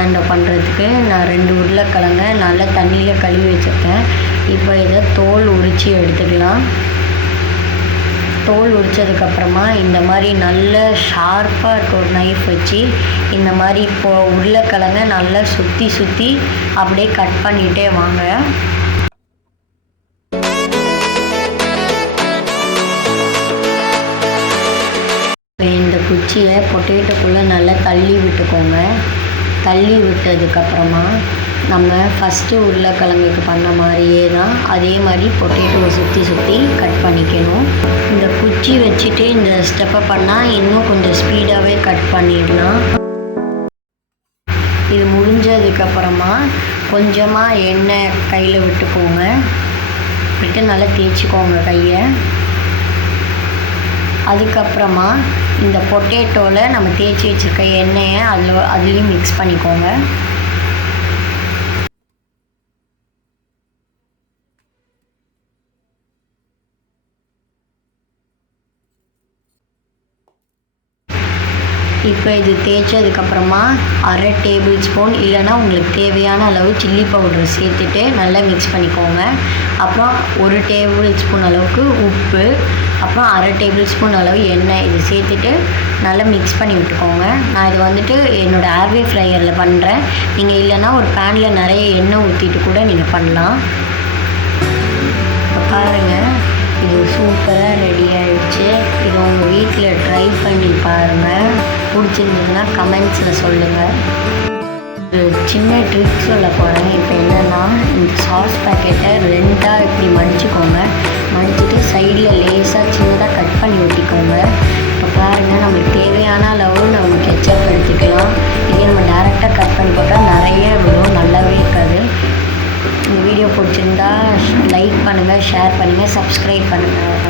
பொட்டாண்டோ பண்ணுறதுக்கு நான் 2 உருளைக்கிழங்க நல்லா தண்ணியில் கழுவி வச்சுருக்கேன். இப்போ இதை தோல் உரித்து எடுத்துக்கலாம். தோல் உரித்ததுக்கப்புறமா இந்த மாதிரி நல்ல ஷார்ப்பாக இருக்க ஒரு நைஃப் வச்சு இந்த மாதிரி உருளைக்கிழங்க நல்லா சுற்றி அப்படியே கட் பண்ணிகிட்டே வாங்க. இந்த குச்சியை பொட்டேட்டோக்குள்ளே நல்லா தள்ளி விட்டுக்கோங்க. தள்ளி விட்டதுக்கப்புறமா நம்ம ஃபஸ்ட்டு உருளைக்கிழங்குக்கு பண்ண மாதிரியே தான் அதே மாதிரி பொட்டேட்டோவை சுற்றி கட் பண்ணிக்கணும். இந்த குச்சி வச்சுட்டு இந்த ஸ்டெப்பை பண்ணால் இன்னும் கொஞ்சம் ஸ்பீடாகவே கட் பண்ணிடலாம். இது முடிஞ்சதுக்கப்புறமா கொஞ்சமாக எண்ணெய் கையில் விட்டுக்கோங்க. விட்டு நல்லா தேய்ச்சிக்கோங்க கையை. அதுக்கப்புறமா இந்த பொட்டேட்டோவில் நம்ம தேய்ச்சி வச்சுருக்க எண்ணெயை அதுலேயும் மிக்ஸ் பண்ணிக்கோங்க. இப்போ இது தேய்ச்சதுக்கப்புறமா 1/2 டேபிள் ஸ்பூன் இல்லைன்னா உங்களுக்கு தேவையான அளவு சில்லி பவுடர் சேர்த்துட்டு நல்லா மிக்ஸ் பண்ணிக்கோங்க. அப்புறம் 1 டேபிள் ஸ்பூன் அளவுக்கு உப்பு, அப்புறம் 1/2 டேபிள் ஸ்பூன் அளவு எண்ணெய் இது சேர்த்துட்டு நல்லா மிக்ஸ் பண்ணி விட்டுக்கோங்க. நான் இது வந்துட்டு என்னோடய ஏர்வே ஃப்ரையரில் பண்ணுறேன். நீங்கள் இல்லைன்னா ஒரு பேனில் நிறைய எண்ணெய் ஊற்றிட்டு கூட நீங்கள் பண்ணலாம். இப்போ பாருங்கள், இது சூப்பராக ரெடி ஆகிடுச்சு. இது உங்கள் வீட்டில் ட்ரை பண்ணி பாருங்கள். பிடிச்சிருந்ததுன்னா கமெண்ட்ஸில் சொல்லுங்கள். ஒரு சின்ன ட்ரிக் சொல்ல போகிறேன். இப்போ என்னென்னா, இந்த சாஸ் பேக்கெட்டை 2ஆக இப்படி மடிச்சுக்கோங்க. மடிச்சுட்டு சைடில் லேசாக சின்னதாக கட் பண்ணி ஊற்றிக்கோங்க. இப்போ பாருங்கள், நம்மளுக்கு தேவையான அளவு நம்ம கெச்சப் எடுத்துக்கலாம். இதே நம்ம டேரெக்டாக கட் பண்ணி போட்டால் நிறைய விடும், நல்லாவே இருக்காது. இந்த வீடியோ பிடிச்சிருந்தா லைக் பண்ணுங்கள், ஷேர் பண்ணுங்கள், சப்ஸ்கிரைப் பண்ணுங்கள்.